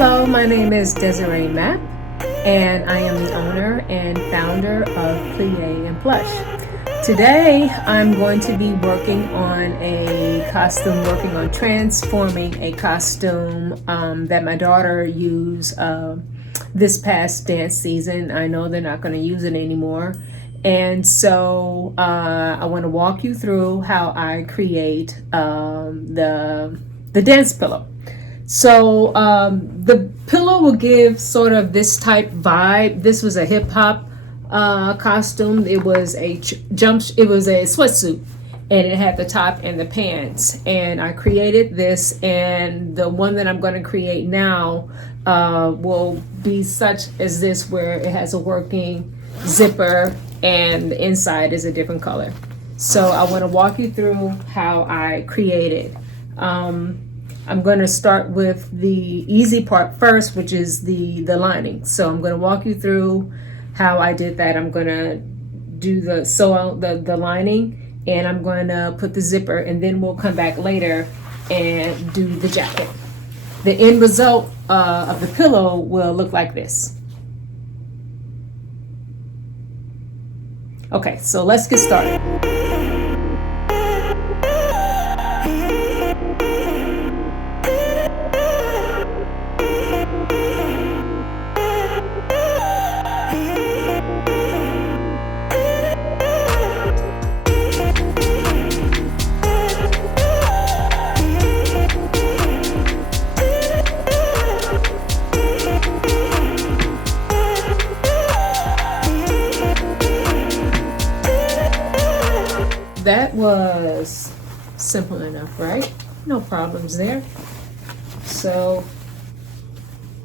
Hello, my name is Desiree Mapp, and I am the owner and founder of Plie and Plush. Today, I'm going to be working on working on transforming a costume that my daughter used this past dance season. I know they're not going to use it anymore. And so I want to walk you through how I create the dance pillow. So the pillow will give sort of this type vibe. This was a hip hop costume. It was a sweatsuit, and it had the top and the pants. And I created this, and the one that I'm going to create now will be such as this, where it has a working zipper and the inside is a different color. So I want to walk you through how I created. I'm going to start with the easy part first, which is the lining. So I'm going to walk you through how I did that. I'm going to do the lining, and I'm going to put the zipper, and then we'll come back later and do the jacket. The end result of the pillow will look like this. Okay, so let's get started. That was simple enough, right? No problems there. So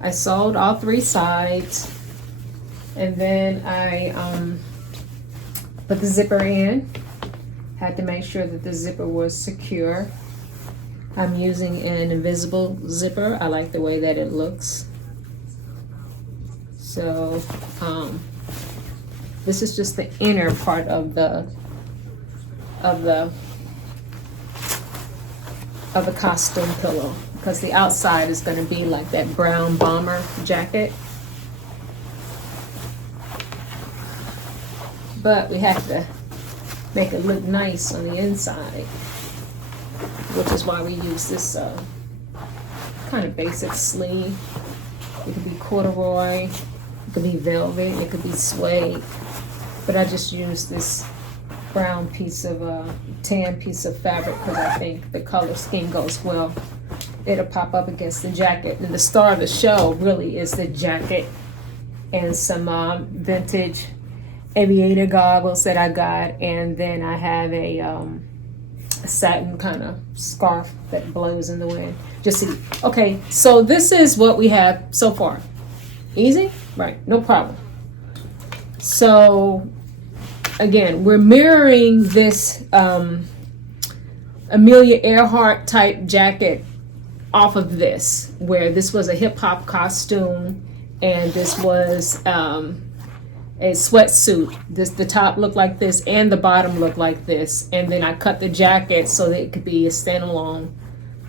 I sewed all three sides, and then I put the zipper in. Had to make sure that the zipper was secure. I'm using an invisible zipper. I like the way that it looks. So this is just the inner part of the costume pillow, because the outside is going to be like that brown bomber jacket. But we have to make it look nice on the inside, which is why we use this kind of basic sleeve. It could be corduroy, it could be velvet, it could be suede, but I just use this brown piece of tan piece of fabric because I think the color scheme goes well. It'll pop up against the jacket, and the star of the show really is the jacket and some vintage aviator goggles that I got, and then I have a satin kind of scarf that blows in the wind. Just see. Okay, so this is what we have so far. Easy, right? No problem. So again, we're mirroring this Amelia Earhart type jacket off of this, where this was a hip hop costume and this was a sweatsuit. The top looked like this and the bottom looked like this, and then I cut the jacket so that it could be a standalone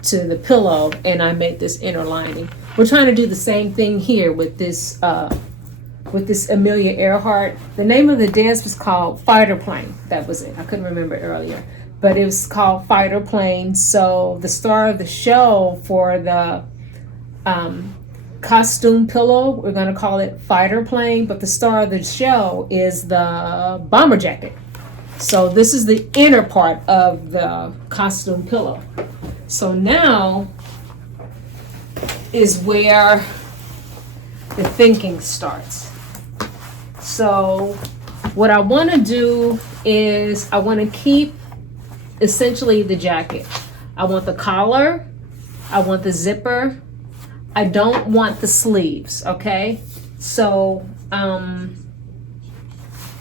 to the pillow, and I made this inner lining. We're trying to do the same thing here with this Amelia Earhart. The name of the dance was called Fighter Plane. That was it. I couldn't remember it earlier, but it was called Fighter Plane. So the star of the show for the costume pillow, we're going to call it Fighter Plane, but the star of the show is the bomber jacket. So this is the inner part of the costume pillow. So now is where the thinking starts. So what I want to do is I want to keep essentially the jacket. I want the collar, I want the zipper, I don't want the sleeves, okay? So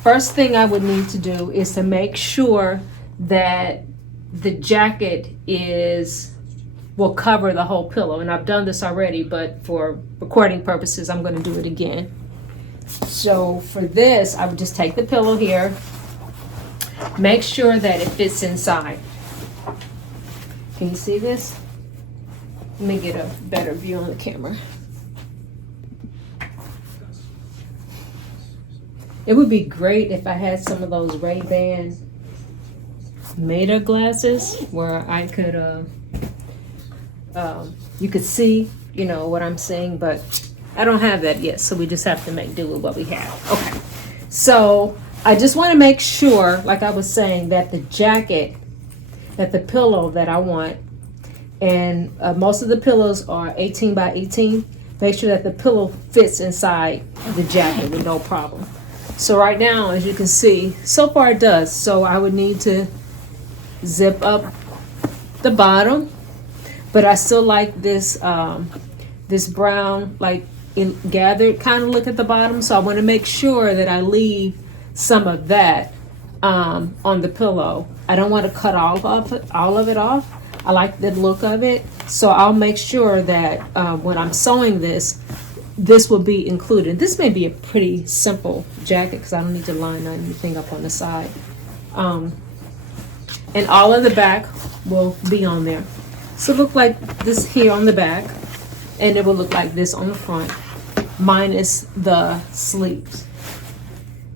first thing I would need to do is to make sure that the jacket will cover the whole pillow. And I've done this already, but for recording purposes, I'm going to do it again. So for this, I would just take the pillow here, make sure that it fits inside. Can you see this? Let me get a better view on the camera. It would be great if I had some of those Ray-Ban Meta glasses where I could, you could see, you know, what I'm saying, but I don't have that yet, so we just have to make do with what we have. Okay, so I just want to make sure, like I was saying, that the jacket, that the pillow that I want, and most of the pillows are 18 by 18, make sure that the pillow fits inside the jacket with no problem. So right now, as you can see, so far it does. So I would need to zip up the bottom, but I still like this this brown, like gathered kind of look at the bottom. So I want to make sure that I leave some of that on the pillow. I don't want to cut all of it off. I like the look of it, so I'll make sure that when I'm sewing this will be included. This may be a pretty simple jacket because I don't need to line anything up on the side. And all of the back will be on there. So look like this here on the back, and it will look like this on the front, minus the sleeves.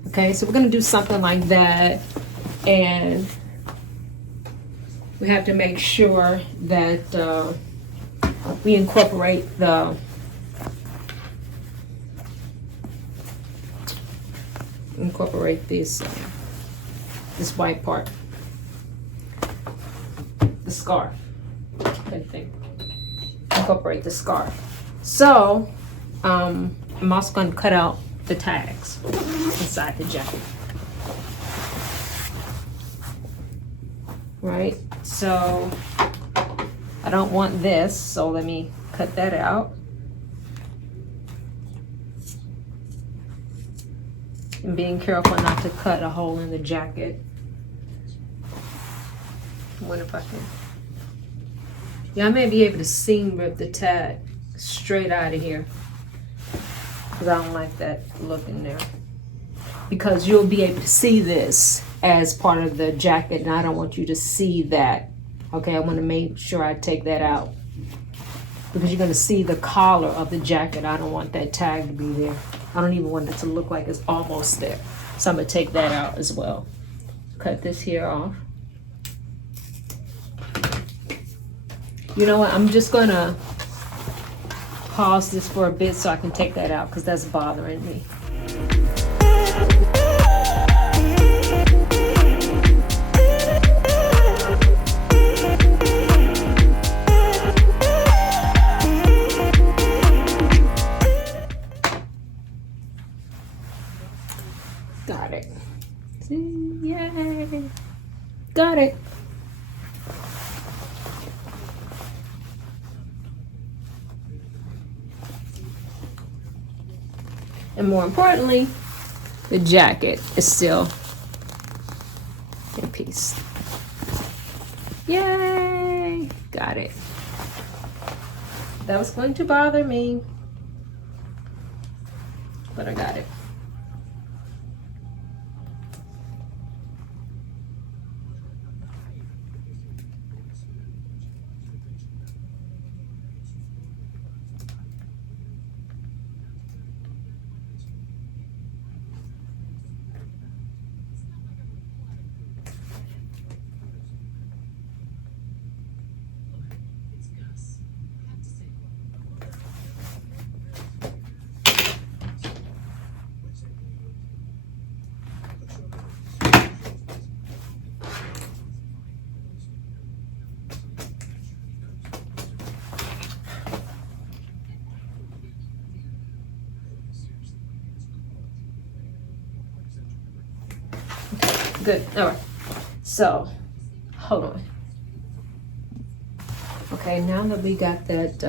Okay, so we're gonna do something like that, and we have to make sure that we incorporate this white part, the scarf. Incorporate the scarf. So I'm also going to cut out the tags inside the jacket. Right, so I don't want this, so let me cut that out. And being careful not to cut a hole in the jacket. I wonder if I can. Yeah, I may be able to seam rip the tag straight out of here, because I don't like that look in there. Because you'll be able to see this as part of the jacket, and I don't want you to see that. Okay, I want to make sure I take that out, because you're going to see the collar of the jacket. I don't want that tag to be there. I don't even want it to look like it's almost there. So I'm going to take that out as well. Cut this here off. You know what, I'm just going to pause this for a bit so I can take that out, because that's bothering me. Got it. See, yay. Got it. And more importantly, the jacket is still in piece. Yay! Got it. That was going to bother me, but I got it. Good. All right. So, hold on. Okay, now that we got that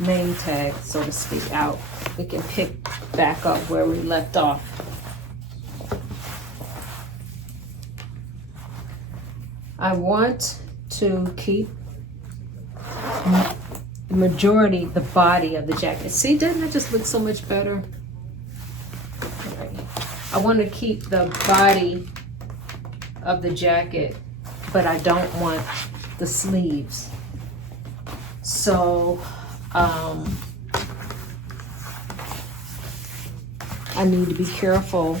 name tag, so to speak, out, we can pick back up where we left off. I want to keep the majority, the body of the jacket. See, doesn't that just look so much better? I want to keep the body of the jacket, but I don't want the sleeves. So, I need to be careful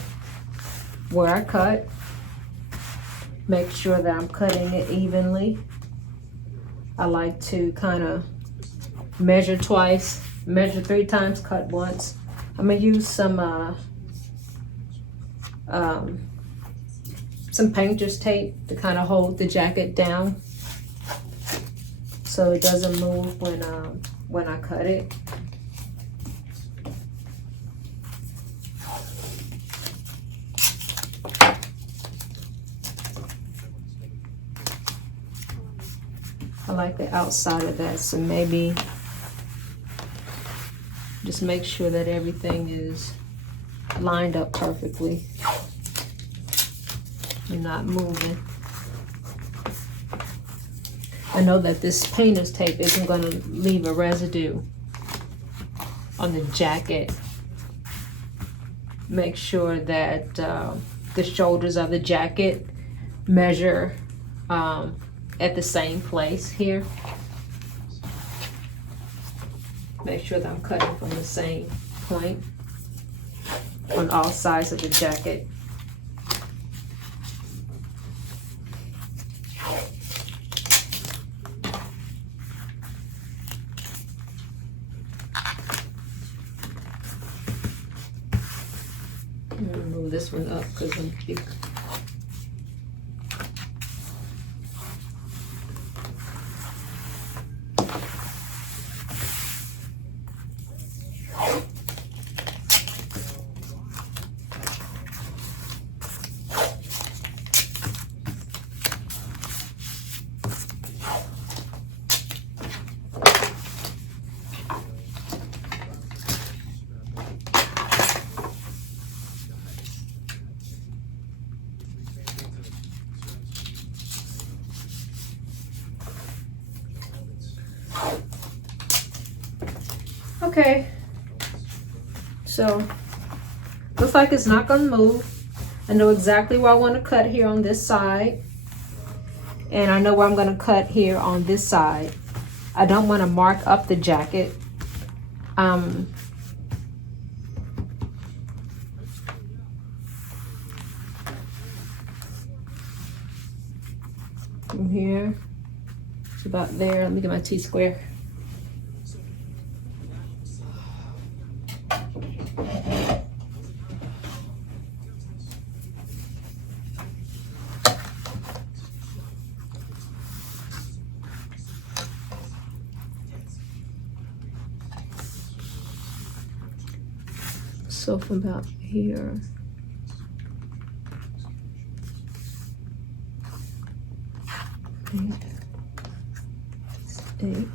where I cut. Make sure that I'm cutting it evenly. I like to kind of measure twice, measure 3 times, cut once. I'm gonna use some painter's tape to kind of hold the jacket down so it doesn't move when I cut it. I like the outside of that, so maybe just make sure that everything is lined up perfectly and not moving. I know that this painter's tape isn't going to leave a residue on the jacket. Make sure that the shoulders of the jacket measure at the same place here. Make sure that I'm cutting from the same point on all sides of the jacket. I'm gonna move this one up because I'm big. Okay, so looks like it's not gonna move. I know exactly where I want to cut here on this side, and I know where I'm gonna cut here on this side. I don't want to mark up the jacket. From here to about there. Let me get my T-square. So from about here, eight,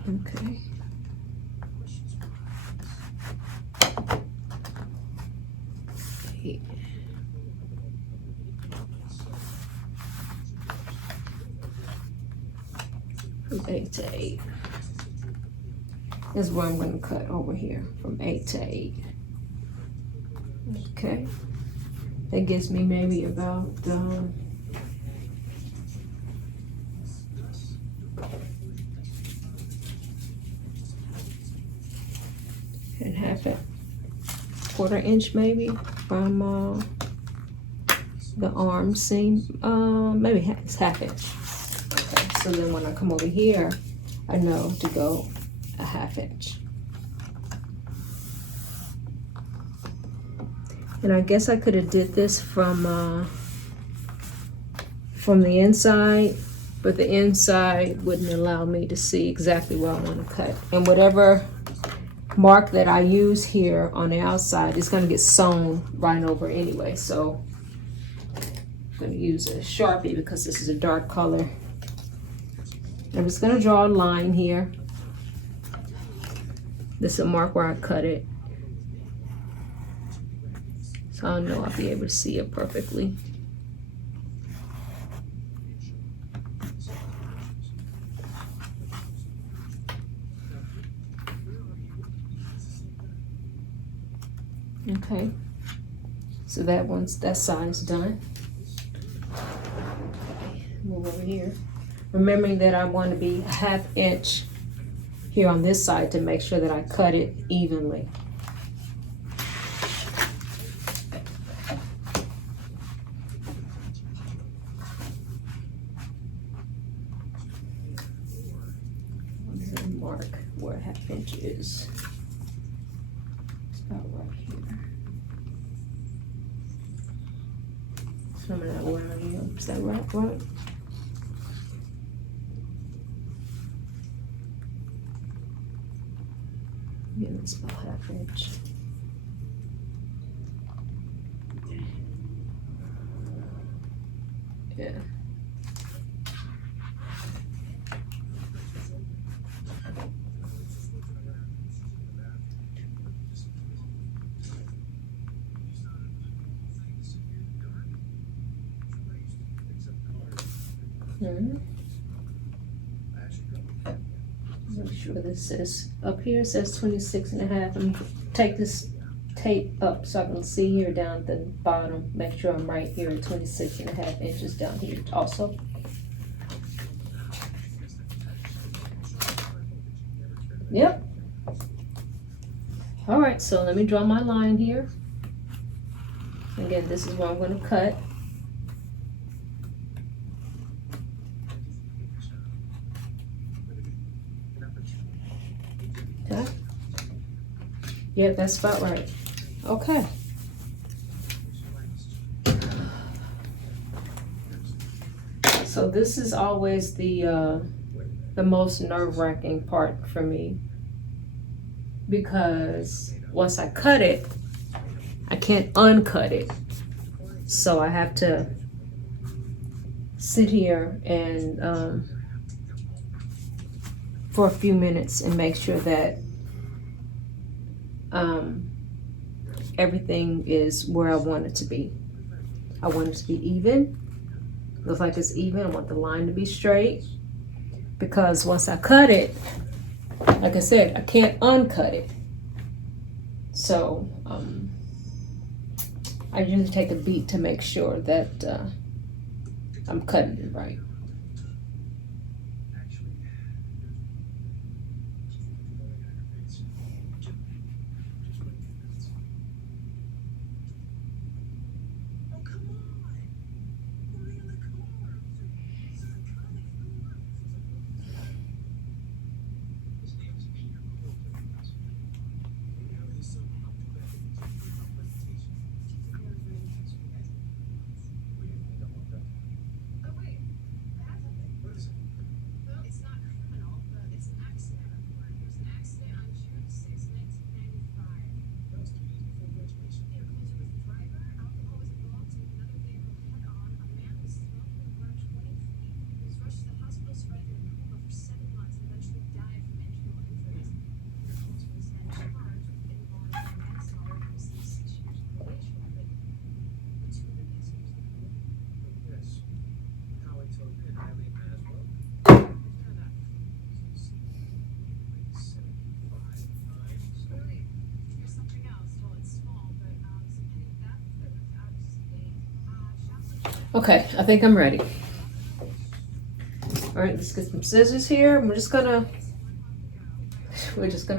okay. Eight. From 8 to 8 is where I'm going to cut over here, from 8 to 8. Okay, that gives me maybe about and half it, 1/4 inch maybe from the arm seam. Maybe it's 1/2 inch. Okay, so then when I come over here, I know to go a 1/2 inch. And I guess I could have did this from the inside, but the inside wouldn't allow me to see exactly where I want to cut. And whatever mark that I use here on the outside is going to get sewn right over anyway. So I'm going to use a Sharpie because this is a dark color. I'm just going to draw a line here. This will mark where I cut it. So I know I'll be able to see it perfectly. Okay, so that side's done. Move over here. Remembering that I want to be a 1/2 inch here on this side to make sure that I cut it evenly. mark where a 1/2 inch is. It's about right here. Some of that where I am. Is that right? Right? Yeah, it's about 1/2 inch. Yeah. Make sure this says, up here it says 26.5. I'm gonna take this tape up so I can see here down at the bottom. Make sure I'm right here at 26.5 inches down here also. Yep. All right, so let me draw my line here. Again, this is where I'm going to cut. Okay. Yeah, that's about right. Okay. So this is always the most nerve-wracking part for me, because once I cut it, I can't uncut it. So I have to sit here and for a few minutes and make sure that everything is where I want it to be. I want it to be even. Looks like it's even. I want the line to be straight, because once I cut it, like I said, I can't uncut it. So I usually take a beat to make sure that I'm cutting it right. Okay, I think I'm ready. All right, let's get some scissors here. We're just gonna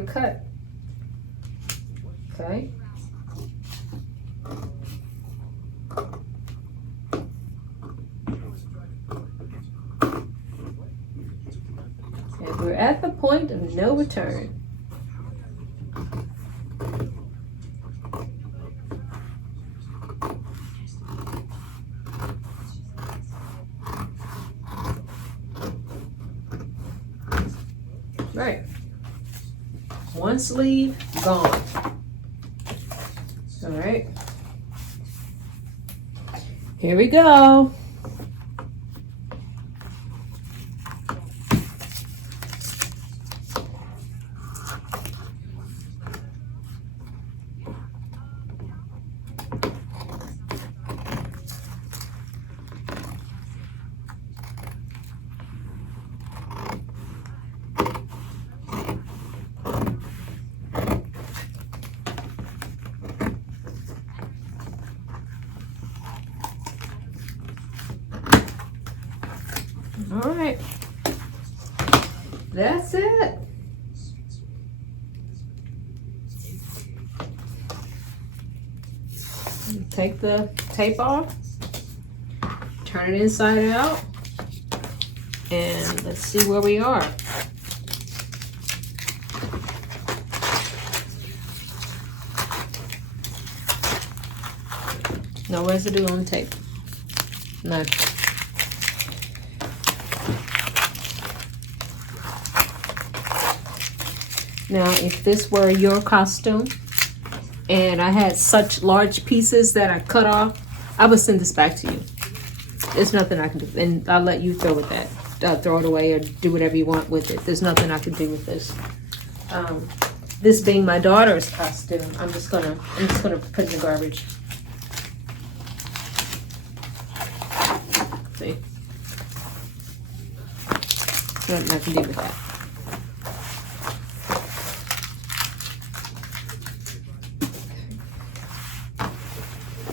cut. Okay. And we're at the point of no return. Right. One sleeve gone. All right. Here we go. All right, that's it. Take the tape off, turn it inside out, and let's see where we are. No residue on the tape. None. Now, if this were your costume and I had such large pieces that I cut off, I would send this back to you. There's nothing I can do, and I'll let you throw it away or do whatever you want with it. There's nothing I can do with this. This being my daughter's costume, I'm just gonna put it in the garbage. See, nothing I can do with that.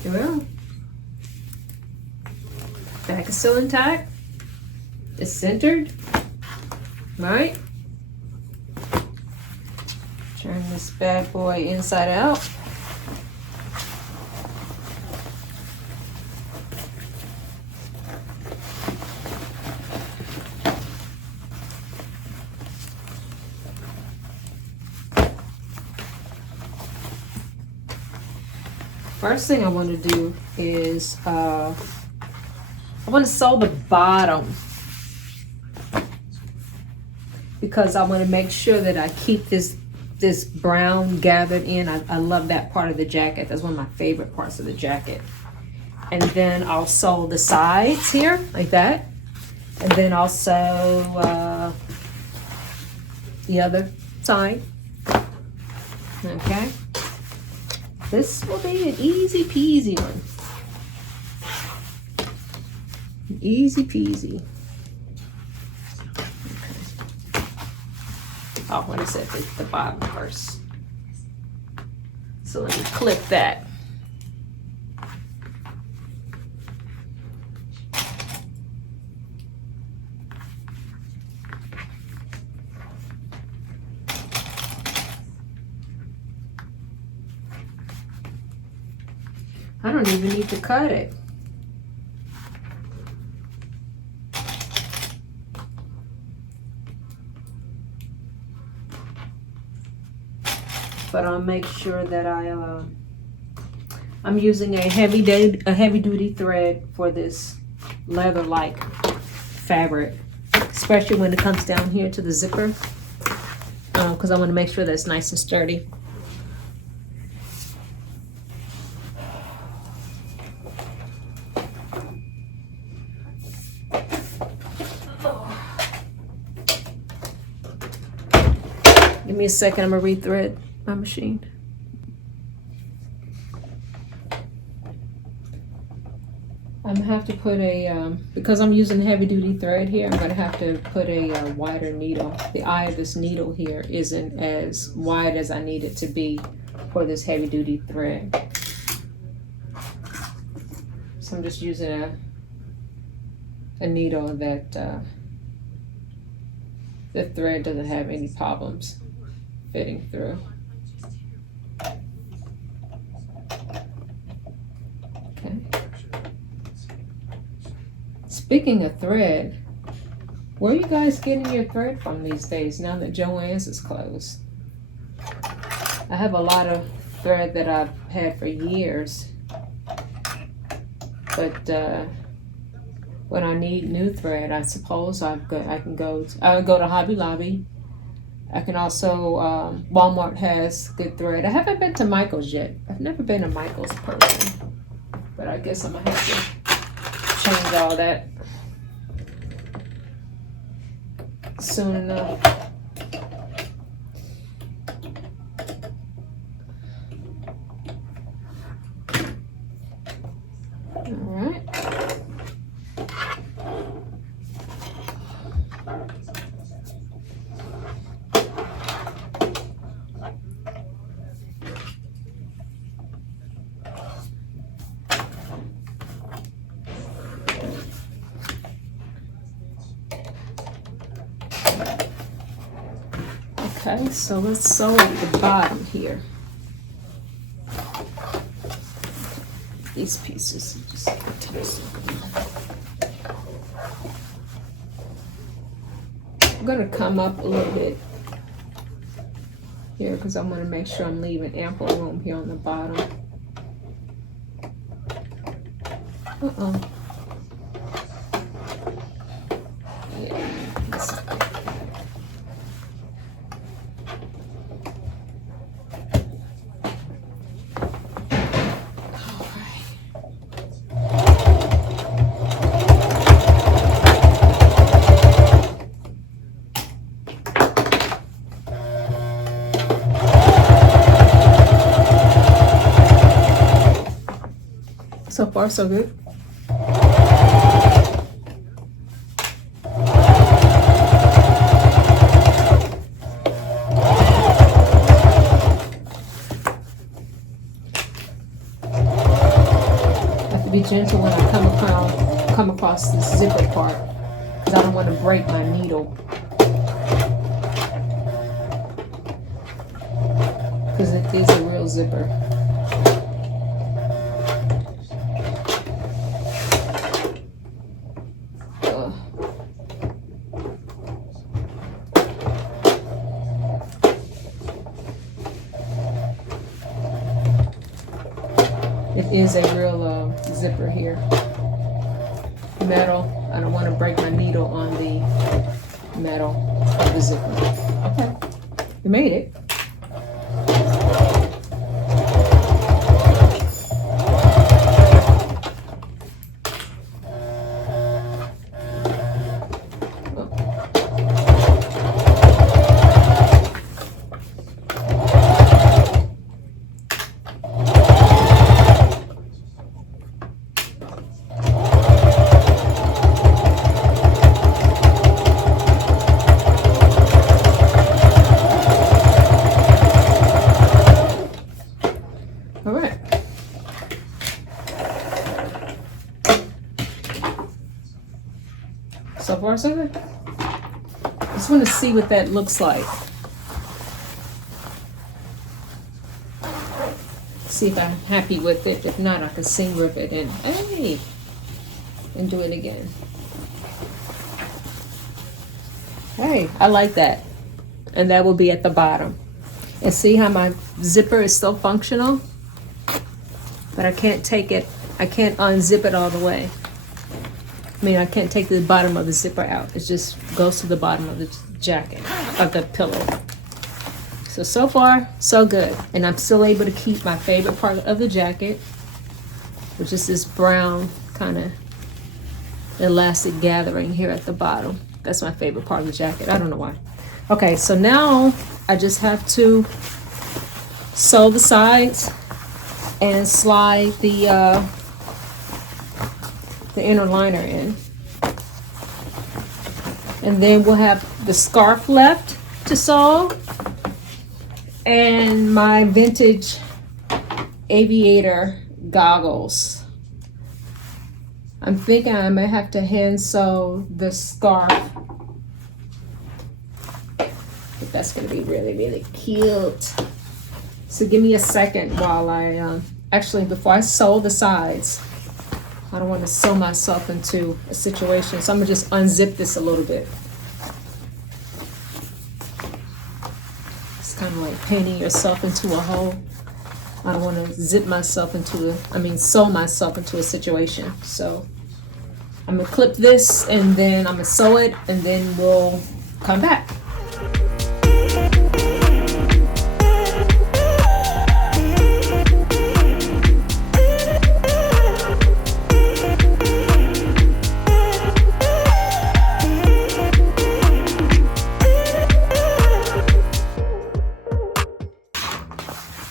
Well, back is still intact. It's centered, right? Turn this bad boy inside out. First thing I want to do is I want to sew the bottom, because I want to make sure that I keep this brown gathered in. I love that part of the jacket. That's one of my favorite parts of the jacket. And then I'll sew the sides here like that, and then also the other side. Okay. This will be an easy peasy one. Easy peasy. Okay. Oh, what is it? The bottom first. So let me clip that. I don't even need to cut it. But I'll make sure that I'm using a heavy duty thread for this leather-like fabric, especially when it comes down here to the zipper, because I want to make sure that it's nice and sturdy. Give me a second, I'm gonna rethread my machine. I'm gonna have to put a, because I'm using heavy duty thread here, I'm gonna have to put a wider needle. The eye of this needle here isn't as wide as I need it to be for this heavy duty thread. So I'm just using a needle that the thread doesn't have any problems fitting through. Okay. Speaking of thread, where are you guys getting your thread from these days now that Joann's is closed? I have a lot of thread that I've had for years, but when I need new thread, I suppose I can go to Hobby Lobby. I can also, Walmart has good thread. I haven't been to Michael's yet. I've never been a Michael's person, but I guess I'm gonna have to change all that soon enough. All right. Okay, so let's sew at the bottom here. These pieces, just I'm gonna come up a little bit here because I want to make sure I'm leaving ample room here on the bottom. Uh-oh. So far, so good. Have to be gentle when I come across the zipper part, because I don't want to break my needle. Because it is a real zipper. It is a real zipper here. Metal. I don't want to break my needle on the metal of the zipper. Okay. We made it. So far, so good. Just want to see what that looks like. See if I'm happy with it. If not, I can seam rip it and hey, and do it again. Hey, I like that. And that will be at the bottom. And see how my zipper is still functional? But I can't take it, I can't unzip it all the way. I mean, I can't take the bottom of the zipper out. It just goes to the bottom of the jacket, of the pillow. So far, so good. And I'm still able to keep my favorite part of the jacket, which is this brown kind of elastic gathering here at the bottom. That's my favorite part of the jacket. I don't know why. Okay, so now I just have to sew the sides and slide the inner liner in. And then we'll have the scarf left to sew and my vintage aviator goggles. I'm thinking I may have to hand sew the scarf, but that's gonna be really, really cute. So give me a second while I, actually before I sew the sides, I don't want to sew myself into a situation. So I'm gonna just unzip this a little bit. It's kind of like painting yourself into a hole. I don't want to zip myself into sew myself into a situation. So I'm gonna clip this and then I'm gonna sew it and then we'll come back.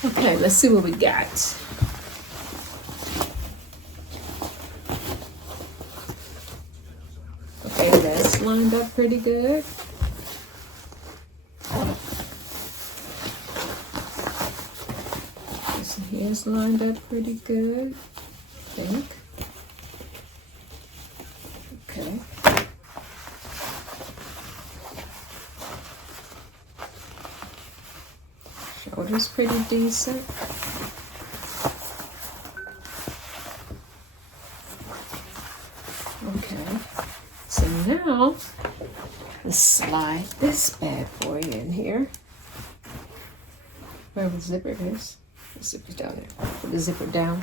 Okay, let's see what we got. Okay, that's lined up pretty good. This here's lined up pretty good, I think. Okay. Shoulder's pretty decent. Okay, so now let's slide this bad boy in here. Where the zipper is. The zipper's down there. Put the zipper down.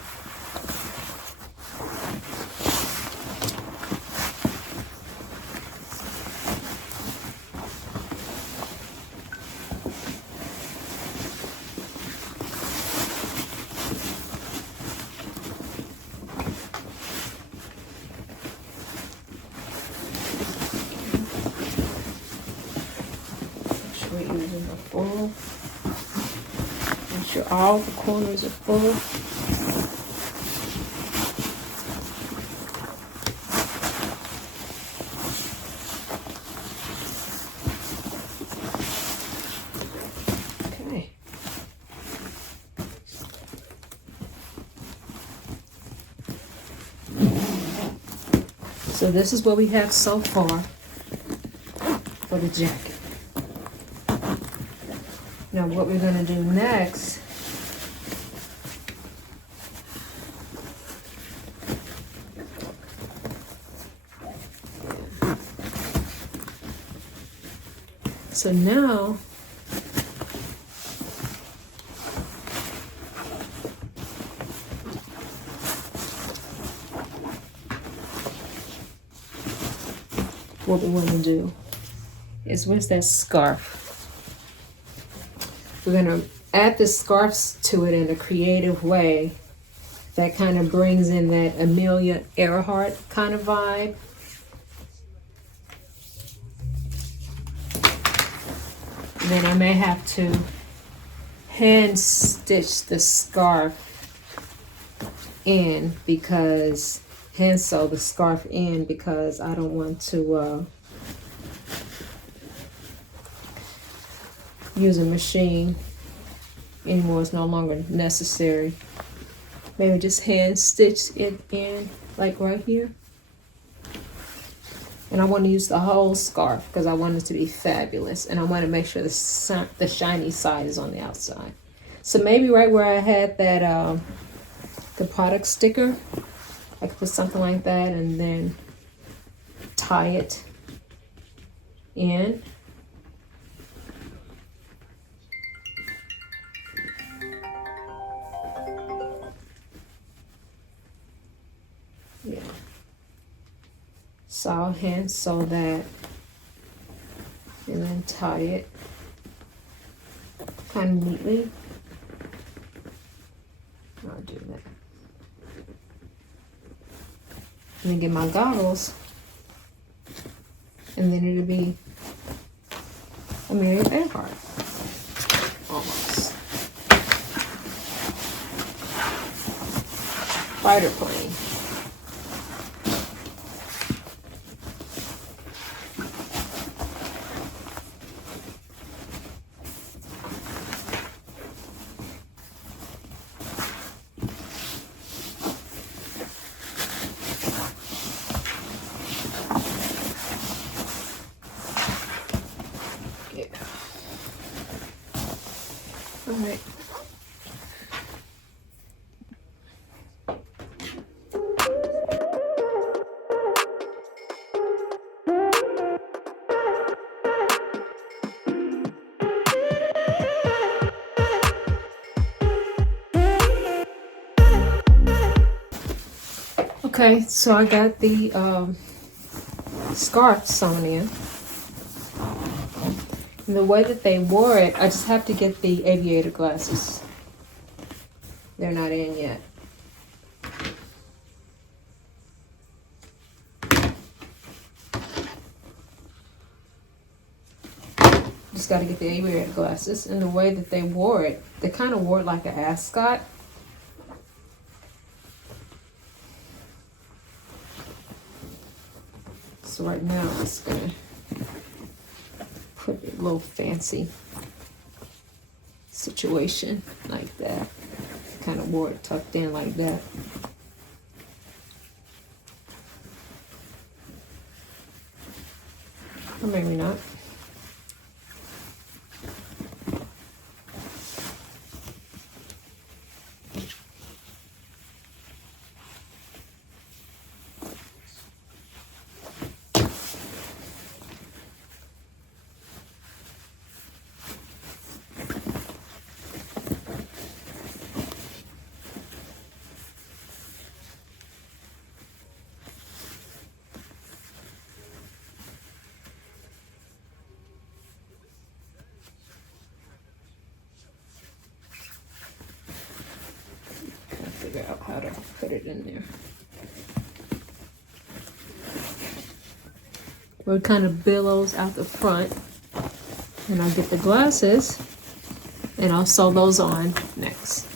we're using a full. Make sure all the corners are full. Okay. So this is what we have so far for the jacket. Now what we're going to do next so now what we want to do is, where's that scarf? We're going to add the scarves to it in a creative way that kind of brings in that Amelia Earhart kind of vibe. And then I may have to hand stitch the scarf in because, hand sew the scarf in because I don't want to use a machine anymore. It's no longer necessary. Maybe just hand stitch it in like right here. And I want to use the whole scarf because I want it to be fabulous, and I want to make sure the shiny side is on the outside. So maybe right where I had that the product sticker, I could put something like that and then tie it in. Yeah. So I'll hand sew that and then tie it kind of neatly. I'll do that. And then get my goggles, and then it'll be Amelia Earhart. Almost. Fighter plane. All right. Okay, so I got the scarf sewn in. And the way that they wore it, I just have to get the aviator glasses. They're not in yet. Just got to get the aviator glasses. And the way that they wore it, they kind of wore it like an ascot. So right now I'm just going to put a little fancy situation like that. Kind of wore it tucked in like that. Or maybe not. Figure out how to put it in there. Where it kind of billows out the front. And I'll get the glasses and I'll sew those on next.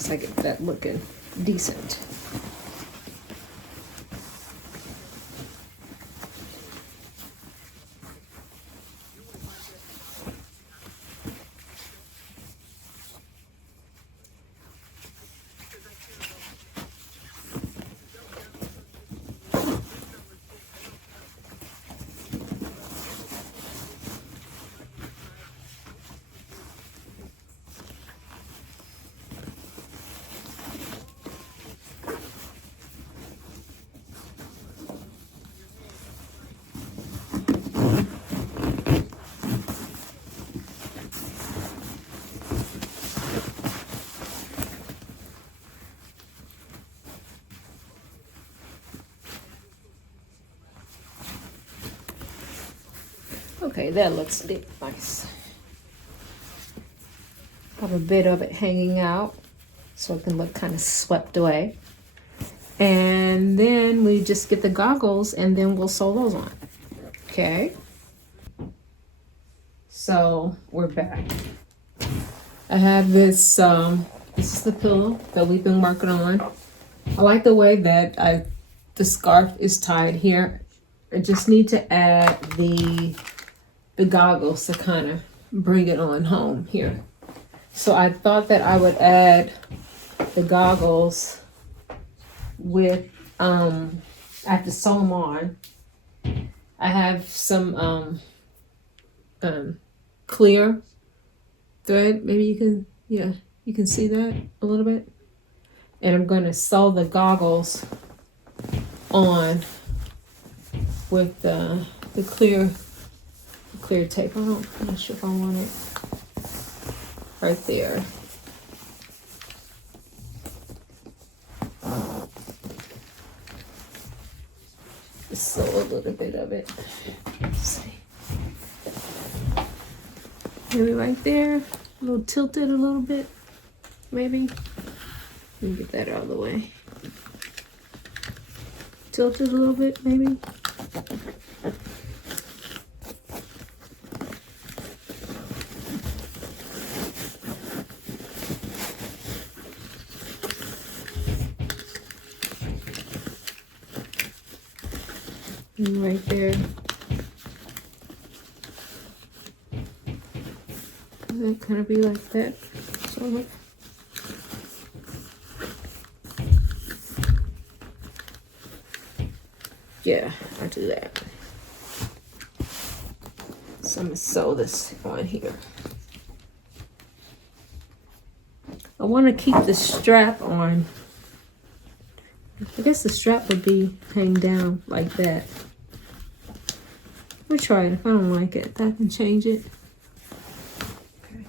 So I get that looking decent. Okay, that looks nice. Have a bit of it hanging out so it can look kind of swept away. And then we just get the goggles and then we'll sew those on. Okay. So we're back. I have this, this is the pillow that we've been working on. I like the way that the scarf is tied here. I just need to add the goggles to kind of bring it on home here. So I thought that I would add the goggles with, I have to sew them on. I have some clear thread. Maybe you can, yeah, you can see that a little bit. And I'm going to sew the goggles on with the clear tape. I'm not sure if I want it right there. Just sew a little bit of it. Let's see. Maybe right there. A little tilted a little bit. Maybe. Let me get that out of the way. Tilted a little bit, maybe. And right there. Does that kind of be like that? Sort of. Yeah, I'll do that. So I'm gonna sew this on here. I want to keep the strap on. I guess the strap would be hanging down like that. We'll try it. If I don't like it, I can change it. Okay.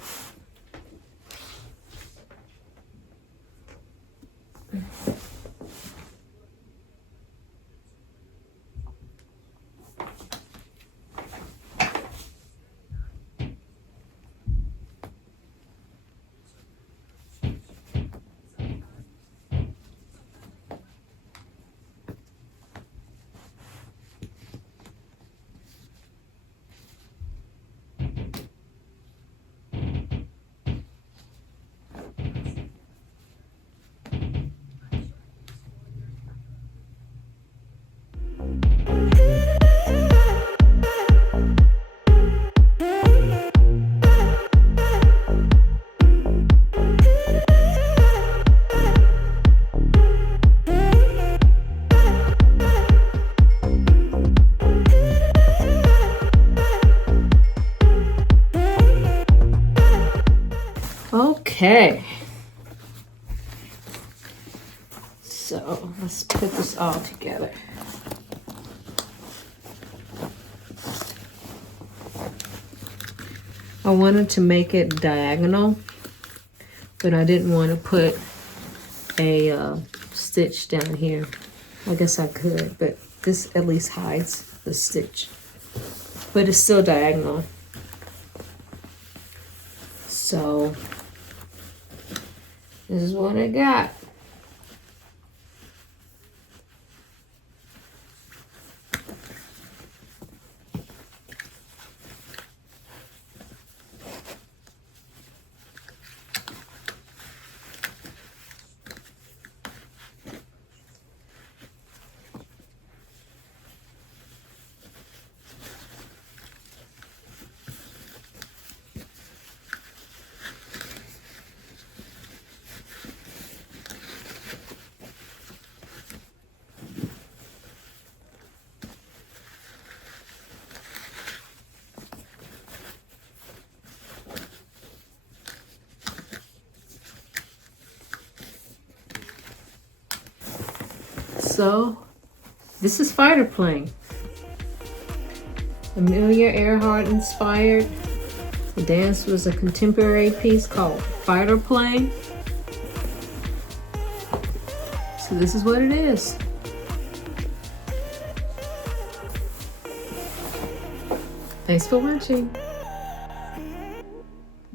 Okay, so let's put this all together. I wanted to make it diagonal, but I didn't want to put a stitch down here. I guess I could, but this at least hides the stitch, but it's still diagonal. So this is what I got. So this is fighter plane. Amelia Earhart inspired. The dance was a contemporary piece called Fighter Plane. So this is what it is. Thanks for watching.